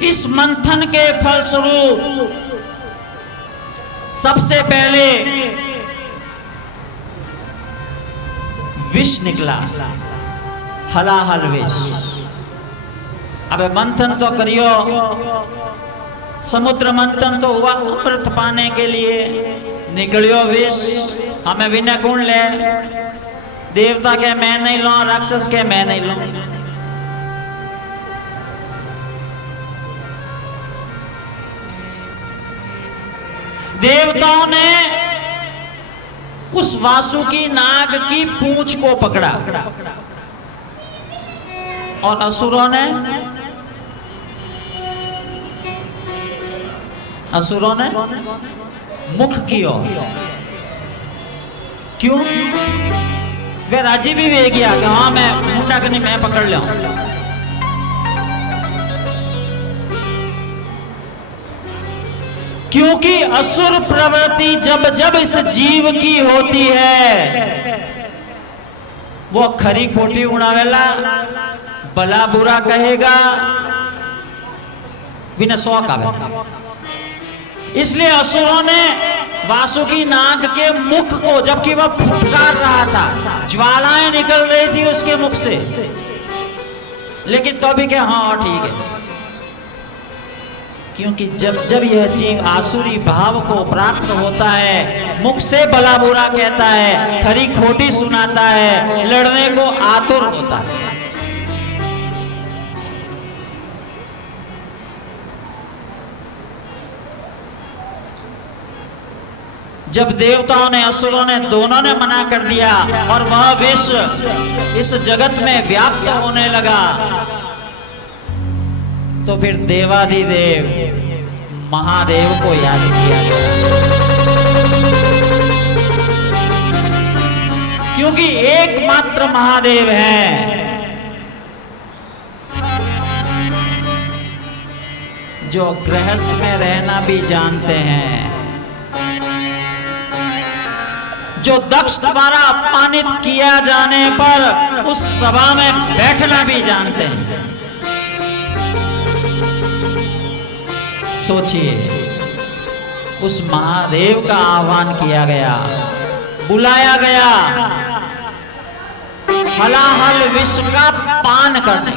इस मंथन के फलस्वरूप सबसे पहले विष निकला, हलाहल विष। अबे मंथन तो करियो, समुद्र मंथन तो हुआ अमृत पाने के लिए, निकलियो विष। हमें विनय गुण ले, देवता के मैं नहीं लो, राक्षस के मैं नहीं लो। देवताओं ने उस वासुकी नाग की पूंछ को पकड़ा और असुरों ने मुख की ओर। क्यों? वे राजी भी वे गया कि हाँ मैं मुंडा करनी, मैं पकड़ लिया। क्योंकि असुर प्रवृत्ति जब जब इस जीव की होती है, वो खरी खोटी उड़ावेला, भला बुरा कहेगा, बिना शौक आवे। इसलिए असुरों ने वासुकी नाग के मुख को, जबकि वह फुफकार रहा था, ज्वालाएं निकल रही थी उसके मुख से, लेकिन तो भी क्या, हाँ ठीक है। क्योंकि जब जब यह जीव आसुरी भाव को प्राप्त होता है, मुख से भला बुरा कहता है, खरी खोटी सुनाता है, लड़ने को आतुर होता है। जब देवताओं ने, असुरों ने, दोनों ने मना कर दिया और वह विष इस जगत में व्याप्त होने लगा, तो फिर देवाधिदेव महादेव को याद किया गया। क्योंकि एकमात्र महादेव हैं जो गृहस्थ में रहना भी जानते हैं, जो दक्ष द्वारा अपमानित किया जाने पर उस सभा में बैठना भी जानते हैं। सोचिए, उस महादेव का आह्वान किया गया, बुलाया गया हलाहल विष का पान करने।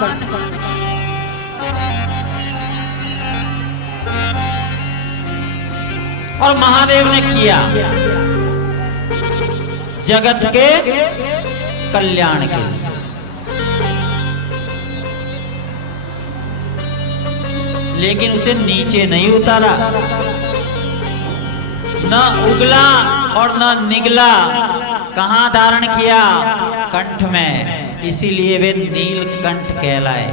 और महादेव ने किया जगत के कल्याण के लिए। लेकिन उसे नीचे नहीं उतारा, न उगला और न निगला। कहां धारण किया? कंठ में। इसीलिए वे नीलकंठ कहलाए।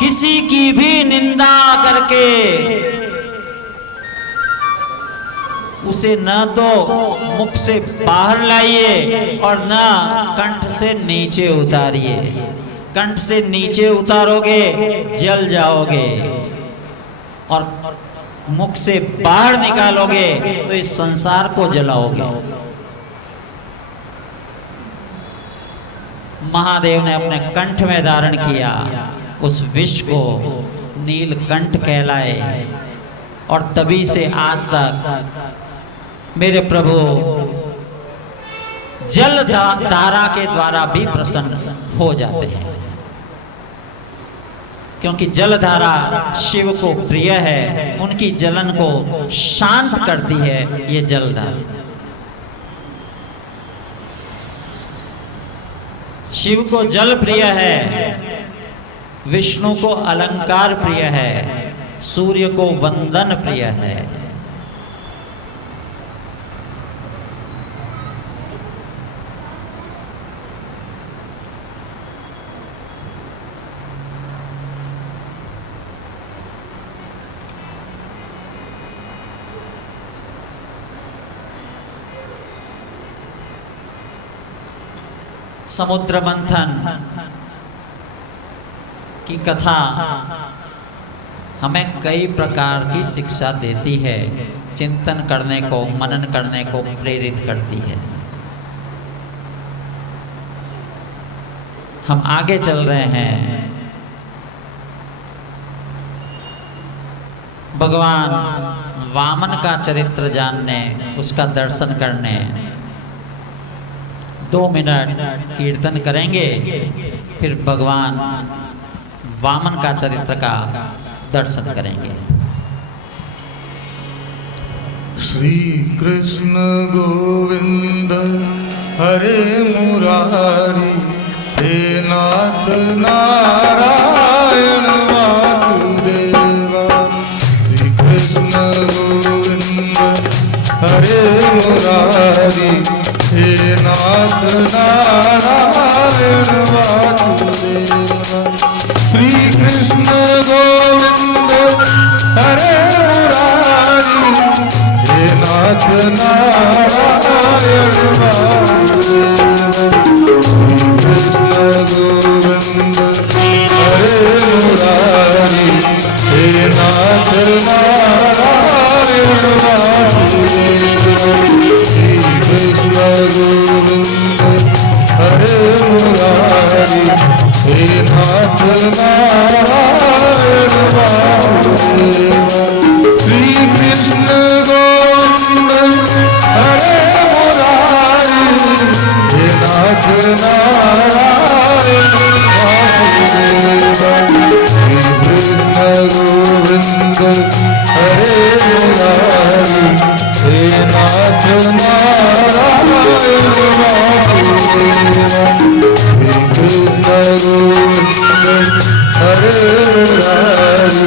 किसी की भी निंदा करके उसे न तो मुख से बाहर लाइए और न कंठ से नीचे उतारिए। कंठ से नीचे उतारोगे जल जाओगे, और मुख से बाहर निकालोगे तो इस संसार को जलाओगे। महादेव ने अपने कंठ में धारण किया उस विष को, नीलकंठ कहलाए। और तभी से आज तक मेरे प्रभु जल धारा के द्वारा भी प्रसन्न हो जाते हैं, क्योंकि जल धारा शिव को प्रिय है। उनकी जलन को शांत करती है ये जल धारा। शिव को जल प्रिय है, विष्णु को अलंकार प्रिय है, सूर्य को वंदन प्रिय है। समुद्र मंथन की कथा हमें कई प्रकार की शिक्षा देती है, चिंतन करने को, मनन करने को प्रेरित करती है। हम आगे चल रहे हैं भगवान वामन का चरित्र जानने, उसका दर्शन करने। 2 मिनट कीर्तन करेंगे, फिर भगवान वामन का चरित्र का दर्शन करेंगे। श्री कृष्ण गोविंद हरे मुरारी, हे नाथ नारायण वासुदेवा। श्री कृष्ण गोविंद हरे मुरारी, हे नाथ नारायण वासुदेवा। श्री कृष्ण गोविंद हरे मुरारी, हे नाथ नारायण वासुदेवा। श्री कृष्ण गोविंद हरे मुरारी, हे नाथ नारायण वासुदेवा। श्री कृष्ण गोविंद हरे मुरारी, हे नाथ नारायण वासुदेवा। श्री कृष्ण गोविंद हरे मुरारी, हे नाथ नारायण वासुदेवा। श्री कृष्ण गोविंद हरे मुरारी, हे नाथ नारायण वासुदेवा। श्री कृष्ण गोविंद हरे मुरारी,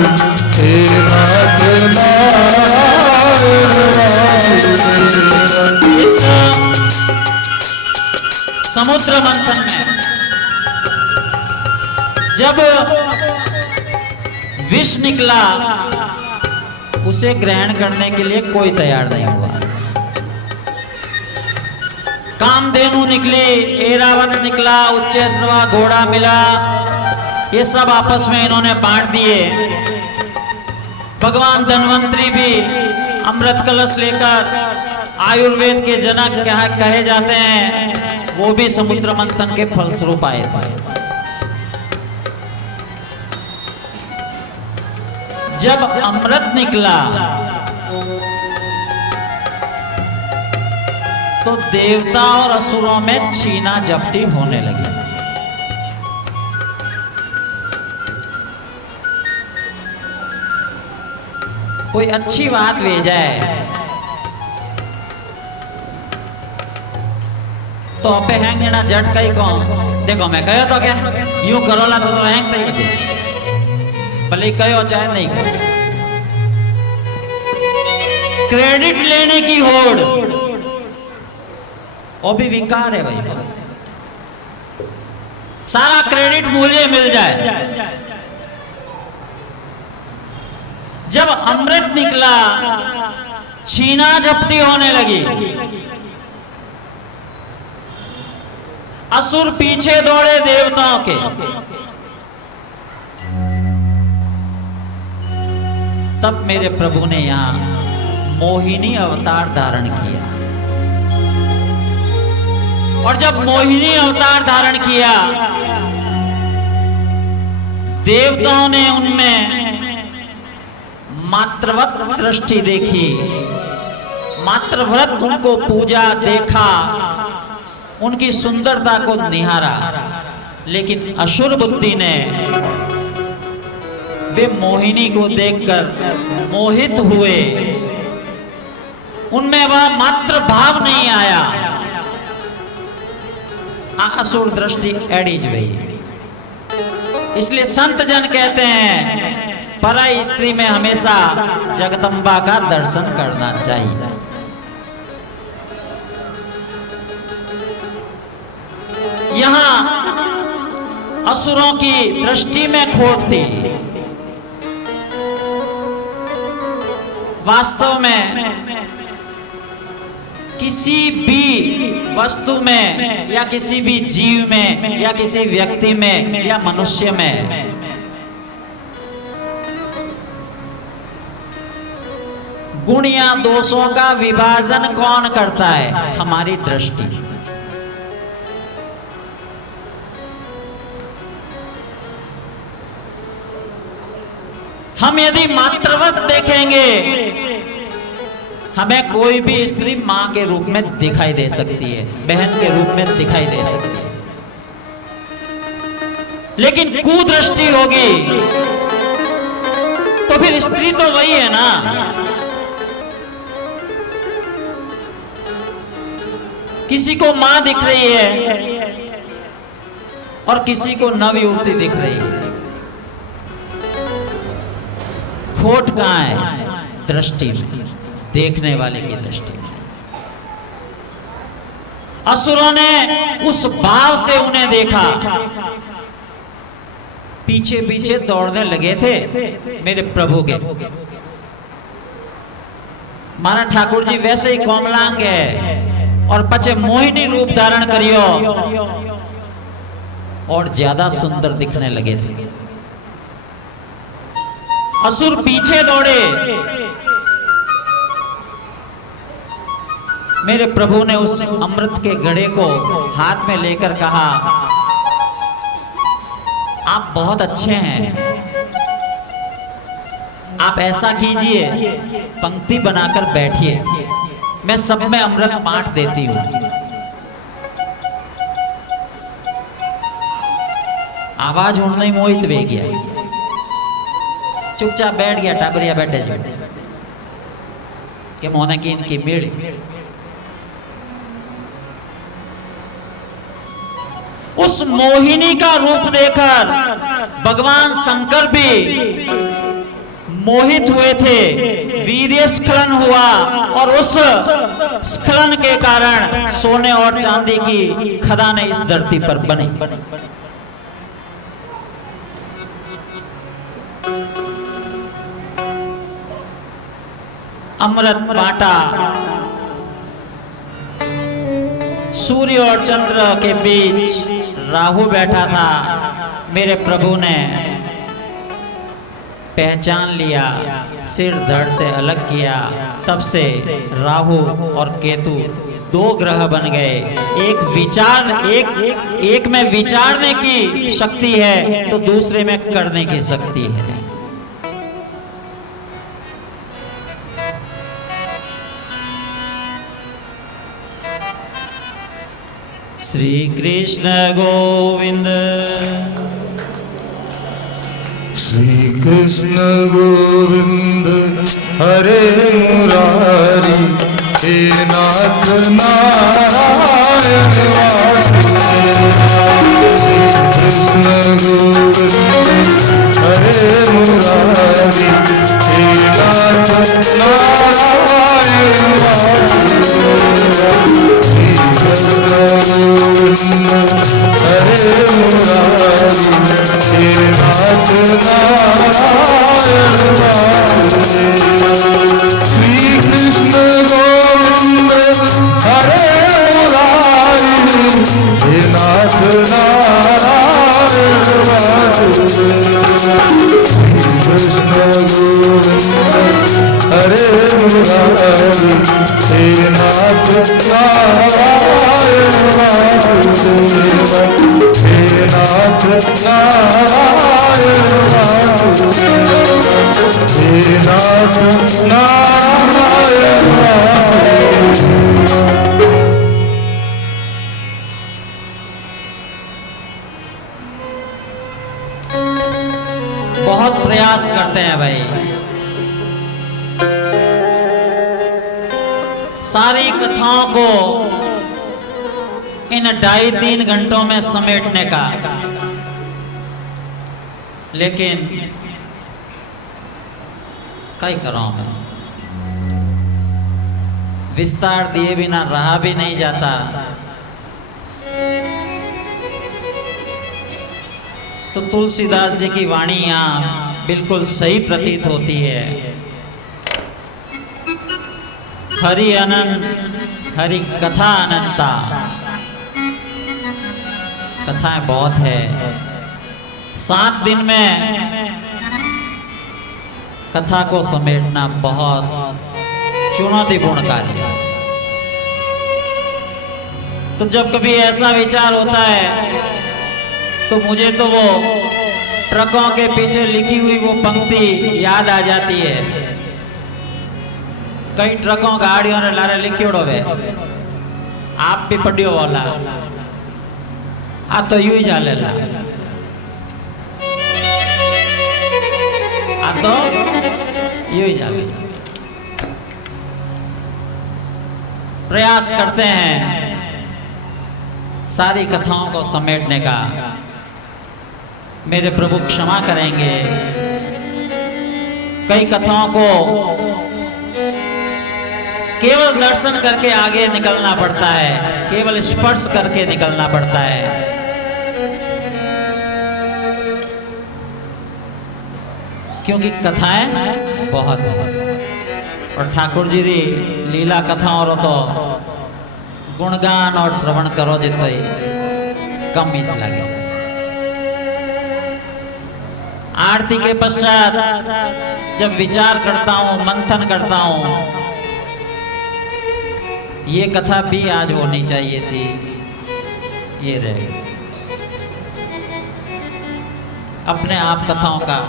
हे नाथ नारायण वासुदेवा। इस समुद्र मंथन में जब विष निकला, उसे ग्रहण करने के लिए कोई तैयार नहीं हुआ। कामधेनु निकली, ऐरावत निकला, उच्चैश्रवा घोड़ा मिला, ये सब आपस में इन्होंने बांट दिए। भगवान धन्वंतरी भी अमृत कलश लेकर, आयुर्वेद के जनक क्या कहे जाते हैं, वो भी समुद्र मंथन के फलस्वरूप आए थे। जब अमृत निकला तो देवता और असुरों में छीना झपटी होने लगी। कोई अच्छी बात वे जाए तो अपे हैंग ना जट कई कौन देखो, मैं कहो तो क्या यूं करो ला तो हैंग सही बचे, भले कहो चाहे नहीं कहो। क्रेडिट लेने की होड़ वो भी विकार है भाई। सारा क्रेडिट मुझे मिल जाए। जब अमृत निकला, छीना झपटी होने लगी, असुर पीछे दौड़े देवताओं के। तब मेरे प्रभु ने यहां मोहिनी अवतार धारण किया। और जब मोहिनी अवतार धारण किया, देवताओं ने उनमें मातृवत दृष्टि देखी, मातृव्रत उनको पूजा देखा, उनकी सुंदरता को निहारा। लेकिन असुर बुद्धि ने वे मोहिनी को देखकर मोहित हुए, उनमें वह मातृ भाव नहीं आया। असुर दृष्टि एड़ीज गई। इसलिए संत जन कहते हैं पराई स्त्री में हमेशा जगदम्बा का दर्शन करना चाहिए। यहां असुरों की दृष्टि में खोट थी। वास्तव में किसी भी वस्तु में या किसी भी जीव में या किसी व्यक्ति में या मनुष्य में गुण या दोषों का विभाजन कौन करता है? हमारी दृष्टि। हम यदि मातृवत देखेंगे, हमें कोई भी स्त्री मां के रूप में दिखाई दे सकती है, बहन के रूप में दिखाई दे सकती है। लेकिन कुदृष्टि होगी तो फिर स्त्री तो वही है ना। किसी को मां दिख रही है और किसी को नवयुवती दिख रही है। खोट कहां है? दृष्टि में, देखने वाले की दृष्टि में। असुरों ने उस भाव से उन्हें देखा, पीछे पीछे दौड़ने लगे थे मेरे प्रभु के। माना ठाकुर जी वैसे ही कोमलांग है और पचे मोहिनी रूप धारण करियो और ज्यादा सुंदर दिखने लगे थे। असुर पीछे दौड़े, मेरे प्रभु ने उस अमृत के घड़े को हाथ में लेकर कहा, आप बहुत अच्छे हैं, आप ऐसा कीजिए, पंक्ति बनाकर बैठिए, मैं सब में अमृत बांट देती हूं। आवाज उड़ने ही मोहित वे गया, चुपचाप बैठ गया। टाबरिया बैठे जो के मोने की इनकी मेड़। उस मोहिनी का रूप देखकर भगवान शंकर भी मोहित हुए थे, वीर्य स्खलन हुआ और उस स्खलन के कारण सोने और चांदी की खदानें इस धरती पर बनी। अमृत बांटा, सूर्य और चंद्र के बीच राहु बैठा था। मेरे प्रभु ने पहचान लिया, सिर धड़ से अलग किया। तब से राहु और केतु दो ग्रह बन गए। एक में विचारने की शक्ति है तो दूसरे में करने की शक्ति है। श्री कृष्ण गोविंद, श्री कृष्ण गोविंद हरे मुरारी, हे नाथ नारायण वासुदेव। श्री कृष्ण गोविंद हरे मुरारी, हे नाथ नारायण वासुदेव। श्री कृष्ण गोविंद हरे मुरारी, हे नाथ नारायण वासुदेव। श्री कृष्ण गोविंद हरे मुरारी, हे नाथ नारायण वासुदेव। श्री कृष्ण गोविंद हरे मुरारी, हे नाथ नारायण वासुदेव। हे नाथ नारायण वासुदेव, हे नाथ नारायण वासुदेव। बहुत प्रयास करते हैं भाई, सारी कथाओं को इन 2.5-3 घंटों में समेटने का, लेकिन क्या करूं मैं, विस्तार दिए बिना रहा भी नहीं जाता। तो तुलसीदास जी की वाणी यहाँ बिल्कुल सही प्रतीत होती है। हरि अनंत, हरि कथा अनंता। कथाएं बहुत है। 7 दिन में कथा को समेटना बहुत चुनौतीपूर्ण कार्य है। तो जब कभी ऐसा विचार होता है तो मुझे तो वो ट्रकों के पीछे लिखी हुई वो पंक्ति याद आ जाती है। कई ट्रकों गाड़ियों ने लारे लिखियोड़ो वे आप भी पढ़ियो वाला आ तो यूं ही चालेला आ तो यूं ही चालेला। प्रयास करते हैं सारी कथाओं को समेटने का। मेरे प्रभु क्षमा करेंगे, कई कथाओं को केवल दर्शन करके आगे निकलना पड़ता है, केवल स्पर्श करके निकलना पड़ता है। क्योंकि कथाएं बहुत हैं और ठाकुर जी री लीला कथाओं रो तो गुणगान और श्रवण करो जितो कम ही लगे। आरती के पश्चात जब विचार करता हूँ, मंथन करता हूँ, ये कथा भी आज होनी चाहिए थी, ये रह गई। अपने आप कथाओं का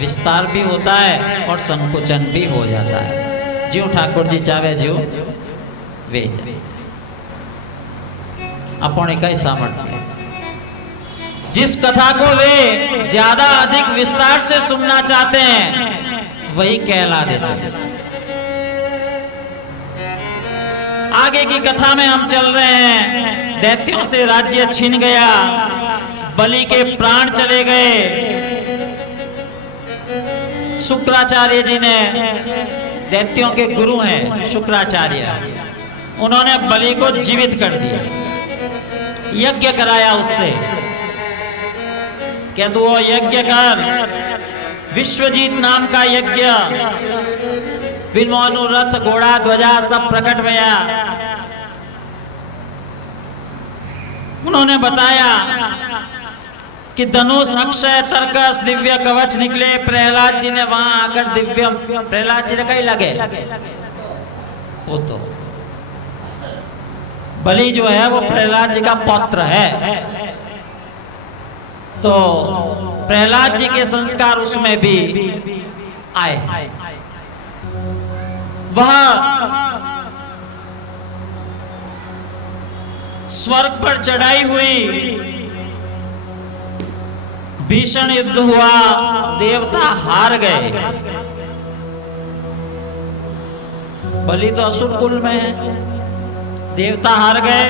विस्तार भी होता है और संकुचन भी हो जाता है। ज्यों ठाकुर जी चावे ज्यों वे अपने कई सामर्थ्य। जिस कथा को वे ज्यादा अधिक विस्तार से सुनना चाहते हैं वही कहला देते हैं। आगे की कथा में हम चल रहे हैं। दैत्यों से राज्य छीन गया, बलि के प्राण चले गए। शुक्राचार्य जी ने, दैत्यों के गुरु हैं शुक्राचार्य, उन्होंने बलि को जीवित कर दिया, यज्ञ कराया उससे। क्या तू वो यज्ञ कर, विश्वजीत नाम का यज्ञ, विनोनु रथ घोड़ा ध्वजा सब प्रकट भया। उन्होंने बताया कि धनुष, अक्षय, तर्कस, दिव्य कवच निकले। प्रहलाद जी ने वहां आकर दिव्य, प्रहलाद जी ने कहीं लगे वो तो बलि जो है वो प्रहलाद जी का पौत्र है, तो प्रहलाद जी के संस्कार उसमें भी आए। वह स्वर्ग पर चढ़ाई हुई, भीषण युद्ध हुआ, देवता हार गए। बलि तो असुर कुल में है, देवता हार गए।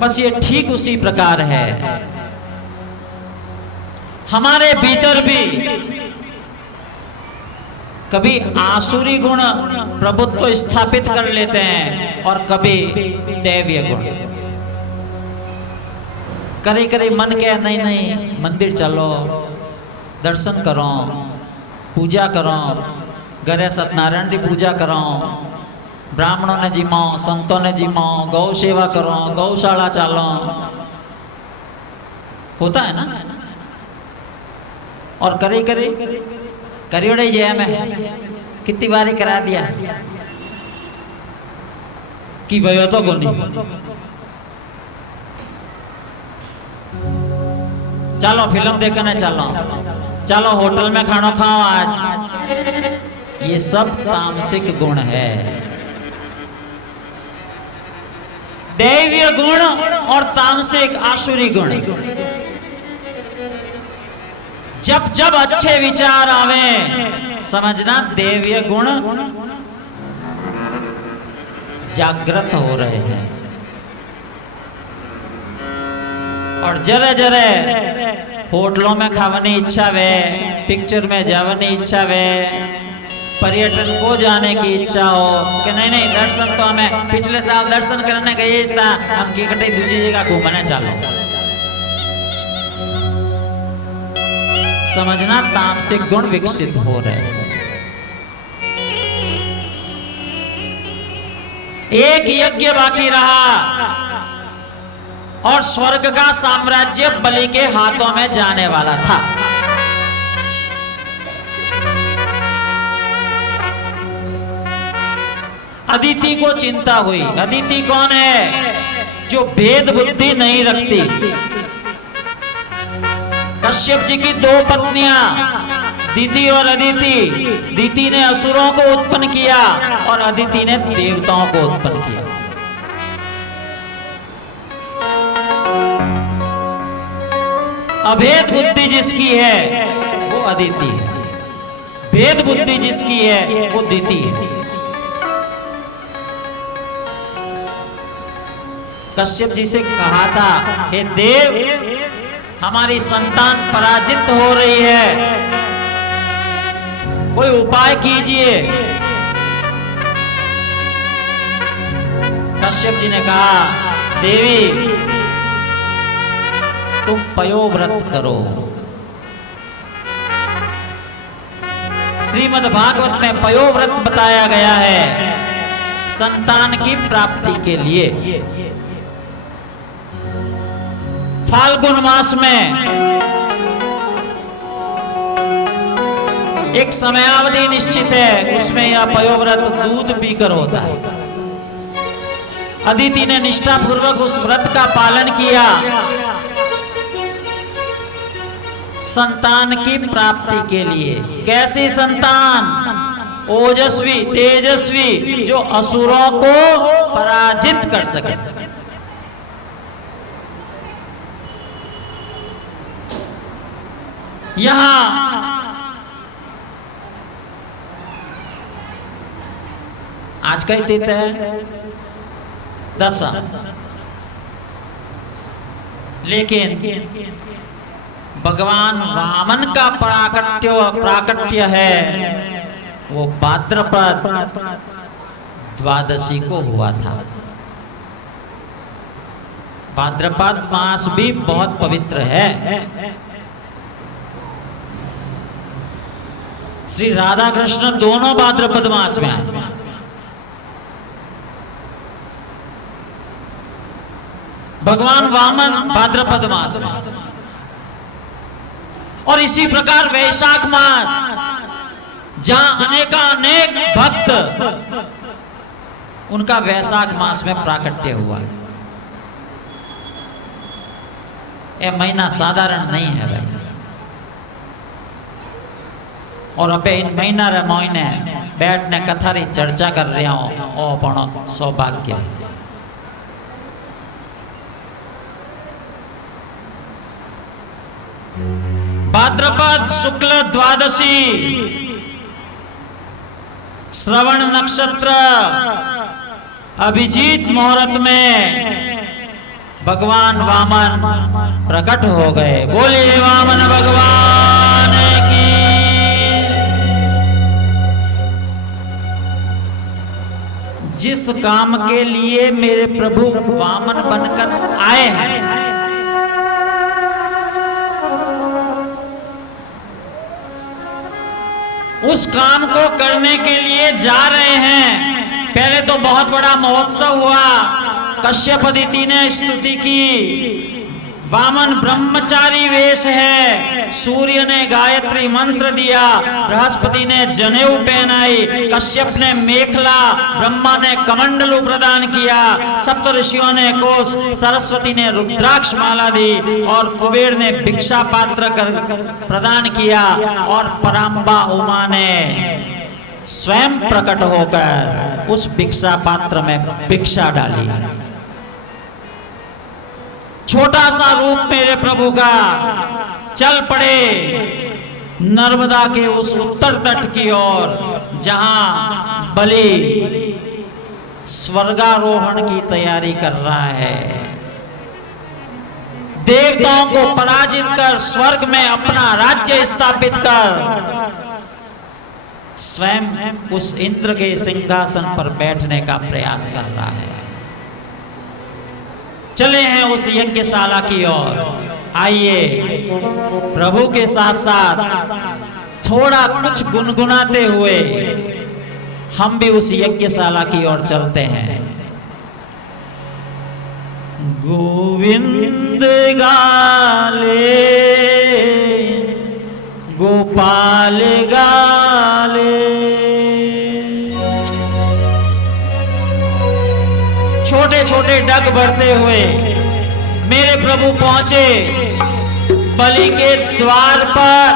बस ये ठीक उसी प्रकार है, हमारे भीतर भी कभी आसुरी गुण प्रभुत्व स्थापित कर लेते हैं और कभी दैवीय गुण। करे करे मन के नहीं नहीं मंदिर चलो, दर्शन करो, पूजा करो, घरे सत्यनारायण की पूजा करो, ब्राह्मणों ने जीमो, संतों ने जीमो, गौ सेवा करो, गौशाला चालो, होता है ना। और करे करे करियोड़े जय में कितनी बारी करा दिया कि भयो तो कोनी। चलो फिल्म देखने चलो, चलो होटल में खाना खाओ आज। ये सब तामसिक गुण है। दैवीय गुण और तामसिक आसुरी गुण, जब जब अच्छे विचार आवे समझना दैवीय गुण जागृत हो रहे हैं। और जरे जरे होटलों में खाने इच्छा वे, पिक्चर में जाने इच्छा वे, पर्यटन को जाने की इच्छा हो कि नहीं नहीं दर्शन तो हमें पिछले साल दर्शन करने गए था, हम की कटे दूसरी जगह घूमने चलो। समझना तामसिक गुण विकसित हो रहे हैं। एक यज्ञ बाकी रहा और स्वर्ग का साम्राज्य बलि के हाथों में जाने वाला था। अदिति को चिंता हुई। अदिति कौन है? जो भेद बुद्धि नहीं रखती, कश्यप जी की दो पत्नियां दिति और अदिति। दिति ने असुरों को उत्पन्न किया और अदिति ने देवताओं को उत्पन्न किया। अभेद बुद्धि जिसकी है वो अदिति है, भेद बुद्धि जिसकी है वो दिति है। कश्यप जी से कहा था, हे देव, हमारी संतान पराजित हो रही है, कोई उपाय कीजिए। कश्यप जी ने कहा, देवी तुम पयोव्रत करो। श्रीमद् भागवत में पयोव्रत बताया गया है संतान की प्राप्ति के लिए। फाल्गुन मास में एक समयावधि निश्चित है, उसमें यह पयोव्रत दूध पीकर होता है। अदिति ने निष्ठापूर्वक उस व्रत का पालन किया संतान की प्राप्ति के लिए। कैसी संतान? ओजस्वी, तेजस्वी, जो असुरों को पराजित कर सके। यहां आज का तिथि है 10, लेकिन भगवान वामन का प्राकट्य है वो भाद्रपद द्वादशी को हुआ था। भाद्रपद मास भी बहुत पवित्र है। श्री राधा कृष्ण दोनों भाद्रपद मास में आए। भगवान वामन भाद्रपद मास में, और इसी प्रकार वैशाख मास, जहां अनेक भक्त उनका वैशाख मास में प्राकट्य हुआ। यह महीना साधारण नहीं है भाई। और अबे इन महीना रे महीने बैठने कथारी चर्चा कर रहा हूं, ओ पण सौभाग्य। भाद्रपद शुक्ल द्वादशी, श्रवण नक्षत्र, अभिजीत मुहूर्त में भगवान वामन प्रकट हो गए। बोलिए वामन भगवान की। जिस काम के लिए मेरे प्रभु वामन बनकर आए हैं, उस काम को करने के लिए जा रहे हैं। पहले तो बहुत बड़ा महोत्सव हुआ, कश्यप अदिति ने स्तुति की। वामन ब्रह्मचारी वेश है, सूर्य ने गायत्री मंत्र दिया, बृहस्पति ने जनेऊ पहनाई, कश्यप ने मेखला, ब्रह्मा ने कमंडलू प्रदान किया, सप्त ऋषियों ने कोश, सरस्वती ने रुद्राक्ष माला दी और कुबेर ने भिक्षा पात्र कर प्रदान किया और पराम्बा उमा ने स्वयं प्रकट होकर उस भिक्षा पात्र में भिक्षा डाली। छोटा सा रूप मेरे प्रभु का, चल पड़े नर्मदा के उस उत्तर तट की ओर, जहां बलि स्वर्गारोहण की तैयारी कर रहा है। देवताओं को पराजित कर स्वर्ग में अपना राज्य स्थापित कर स्वयं उस इंद्र के सिंहासन पर बैठने का प्रयास कर रहा है। चले हैं उस यज्ञशाला की ओर। आइए प्रभु के साथ साथ थोड़ा कुछ गुनगुनाते हुए हम भी उस यज्ञशाला की ओर चलते हैं। गोविंद गाले गोपाल गाले, छोटे छोटे डग भरते हुए मेरे प्रभु पहुंचे बलि के द्वार पर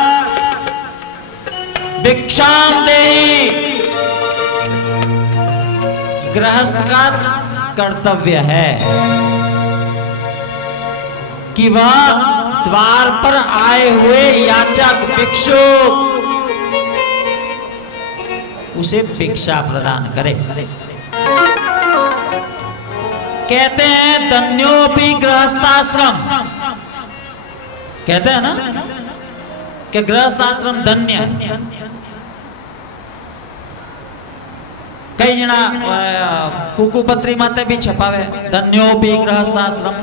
भिक्षाम देहि गृहस्थ का कर्तव्य है कि वह द्वार पर आए हुए याचक भिक्षुक उसे भिक्षा प्रदान करे। कहते हैं धन्योपि गृहस्थाश्रम, कहते हैं ना कि गृहस्थाश्रम धन्य। कई जना कुकुपत्री माते भी छपावे धन्योपि गृहस्थाश्रम।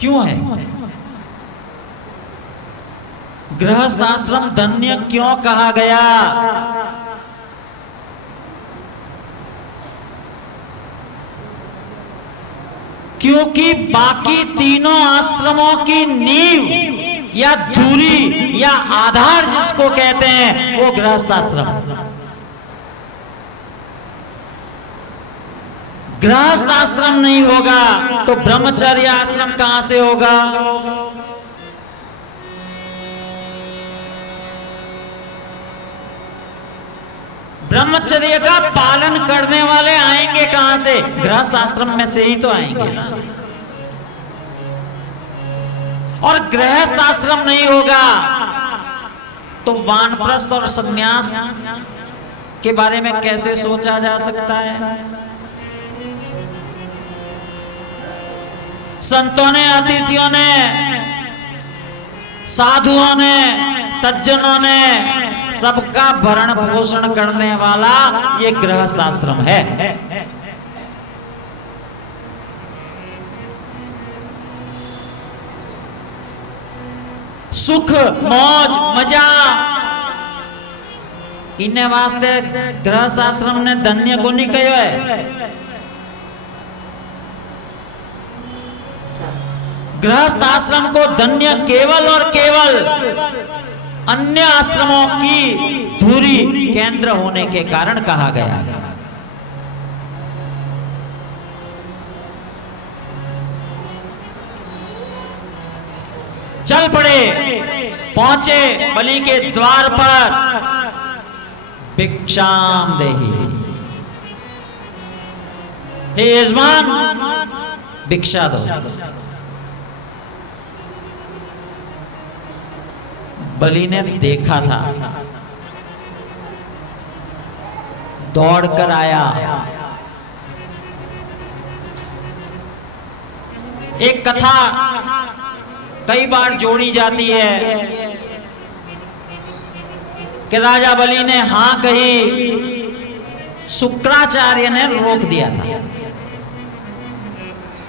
क्यों है गृहस्थ आश्रम धन्य क्यों कहा गया? क्योंकि बाकी तीनों आश्रमों की नींव या धुरी या आधार जिसको कहते हैं वो गृहस्थ आश्रम। गृहस्थ आश्रम नहीं होगा तो ब्रह्मचर्य आश्रम कहां से होगा? ब्रह्मचर्य का पालन करने वाले आएंगे कहां से? गृहस्थ आश्रम में से ही तो आएंगे ना। और गृहस्थ आश्रम नहीं होगा तो वानप्रस्थ और संन्यास के बारे में कैसे सोचा जा सकता है? संतों ने, अतिथियों ने, साधुओं ने, सज्जनों ने सबका भरण पोषण करने वाला ये गृहस्थ आश्रम है। सुख मौज मजा इन्हें वास्ते गृहस्थ आश्रम ने धन्य को नहीं कहो है। गृहस्थ आश्रम को धन्य केवल और केवल अन्य आश्रमों की धुरी केंद्र होने के कारण कहा गया। चल पड़े, पहुंचे बलि के द्वार पर, भिक्षाम देहि, हे यजमान भिक्षा दो। बलि ने देखा था, दौड़ कर आया। एक कथा कई बार जोड़ी जाती है कि राजा बलि ने हां कही, शुक्राचार्य ने रोक दिया था।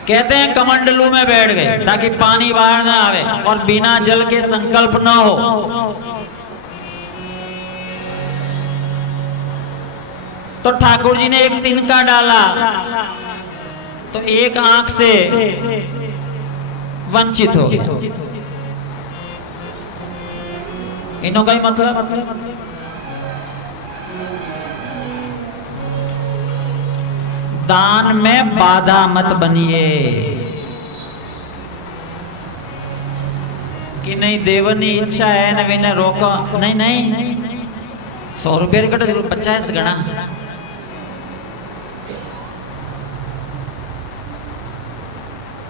कहते हैं कमंडलू में बैठ गए ताकि पानी बाहर ना आवे और बिना जल के संकल्प ना हो। तो ठाकुर जी ने एक तिनका डाला तो एक आंख से वंचित हो गया। इन्हों का ही मतलब दान में बाधा मत बनिए कि नहीं देवनी इच्छा है न विने रोको। नहीं नहीं 100 रुपये कट 50 गणा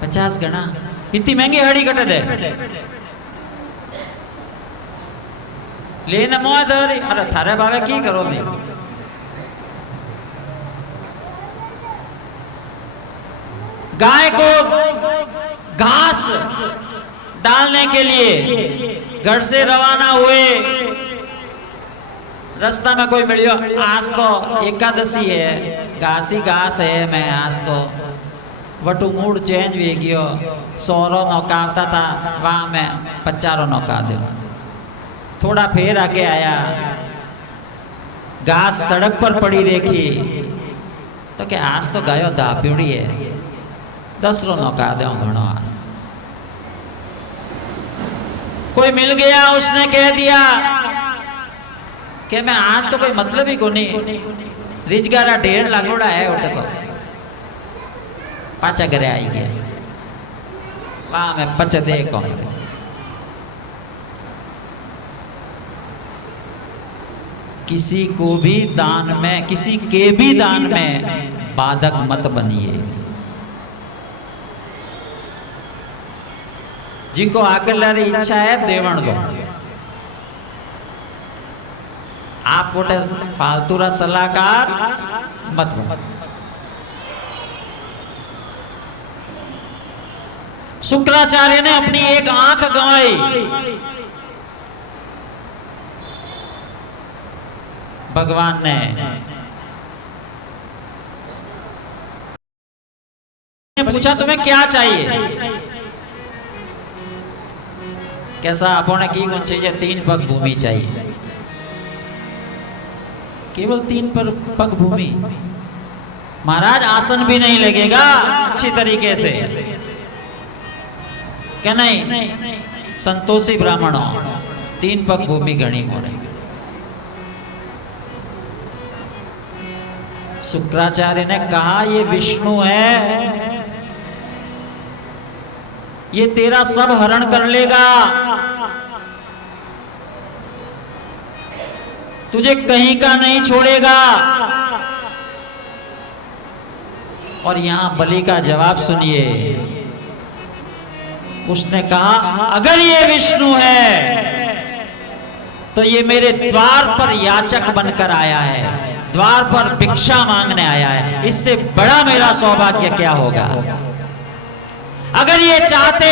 50 गणा इतनी महंगी हड़ी कट दे लेने मोह धरी। अरे थारे भावे की करो दी। गाय को घास डालने के लिए घर से रवाना हुए। रास्ता में कोई मिलियो, आज तो एकादशी है, घासी घास है, मैं आज तो वटू मूड चेंज हुई गयो, 100 नौकावता था वहां में 50 नौका दे। थोड़ा फिर आगे आया, घास सड़क पर पड़ी देखी तो क्या आज तो गायो धा पीड़ी है, 10 नौका दे घणो। आज कोई मिल गया, उसने कह दिया कि मैं आज तो कोई मतलब ही को नहीं, रिजगारा ढेर लगोड़ा है उठ को पाचा घरे आई गया। वाह मैं पच दे कौन। किसी को भी दान में, किसी के भी दान में बाधक मत बनिए। जिनको आगलरी इच्छा है देवण दो। आप गोटे फालतू रा सलाहकार मत बनो। शुक्राचार्य ने अपनी एक आंख गंवाई, भगवान ने पूछा तुम्हें क्या चाहिए? कैसा आपने की कौन चाहिए? 3 पग भूमि चाहिए। केवल 3 पग भूमि? महाराज आसन भी नहीं लगेगा अच्छी तरीके से। क्या नहीं? संतोषी ब्राह्मणों 3 पग भूमि घनी मोरे। शुक्राचार्य ने कहा ये विष्णु है, ये तेरा सब हरण कर लेगा, तुझे कहीं का नहीं छोड़ेगा। और यहां बलि का जवाब सुनिए। उसने कहा अगर ये विष्णु है तो ये मेरे द्वार पर याचक बनकर आया है, द्वार पर भिक्षा मांगने आया है। इससे बड़ा मेरा सौभाग्य क्या होगा? अगर ये चाहते